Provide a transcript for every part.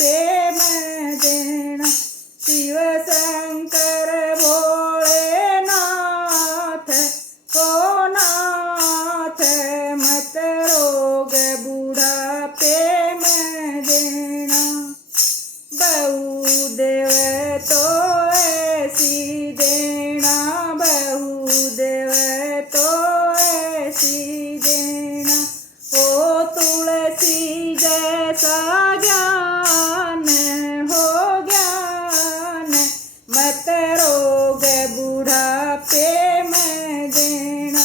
में देना। शिव शंकर भोलेनाथ हो नाथ, मत रोग बुढ़ापे में देना। बहू देव तो ऐसी देना, बहू देव तो ऐसी देना। हो तुलसी जैसा ज्ञान हो ज्ञान, मत रोग बुढ़ापे में देना।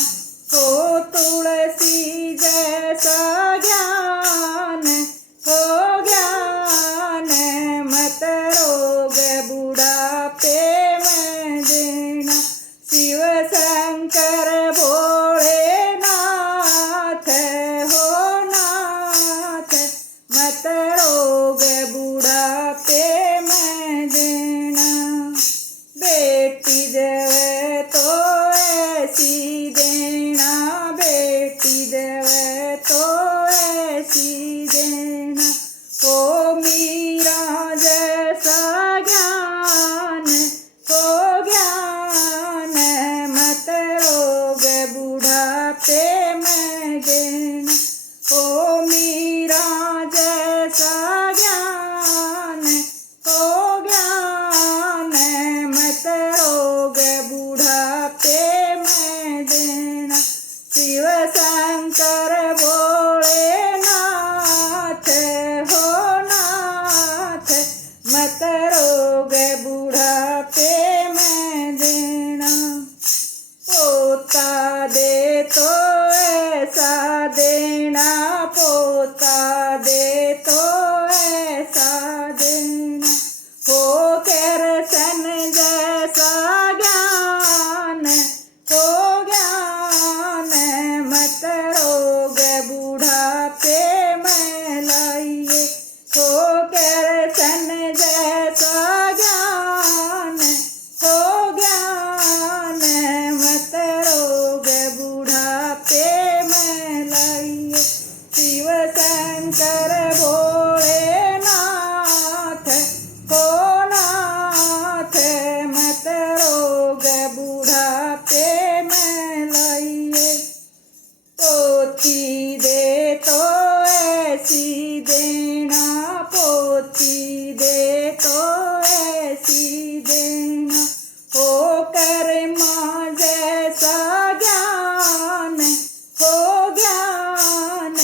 हो तुलसी जैसा ज्ञान हो ज्ञान, मत रोग बुढ़ापे में देना। शिव शंकर भोलेनाथ हो नाथ, मत रोग बुढ़ापे में देना। बेटी देवे तो ऐसी देना, बेटी देवे तो ऐसी देना। हो मीरा जैसा ज्ञान हो ज्ञान, मत रोग बुढ़ापे में देना। हो मीरा जैसा ज्ञान हो ज्ञान, मत रोग बुढ़ापे में देना। शिव शंकर भोलेनाथ हो नाथ, मत रोग बुढ़ापे में देना। पोता दे तो ऐसा देना, पोता दे तो ऐसा देना। हो करसन जैसा ज्ञान हो ज्ञान, मत रोग बुढ़ापे में लाइए। हो करसन जैसा ज्ञान हो ज्ञान, मत रोग बुढ़ापे में लाइए। शिव शंकर भोलेनाथ हो नाथ, मत रोग बुढ़ापे में लाइए। पोती दे तो ऐसी देना, पोती दे तो ऐसी देना। हो कर्मा जैसा ज्ञान हो ज्ञान,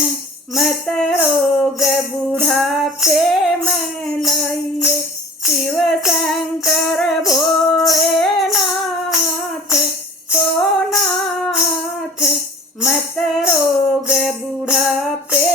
मत रोग बुढ़ापे में लाइए। शिव शंकर भोलेनाथ हो नाथ, मत रोग बुढ़ापे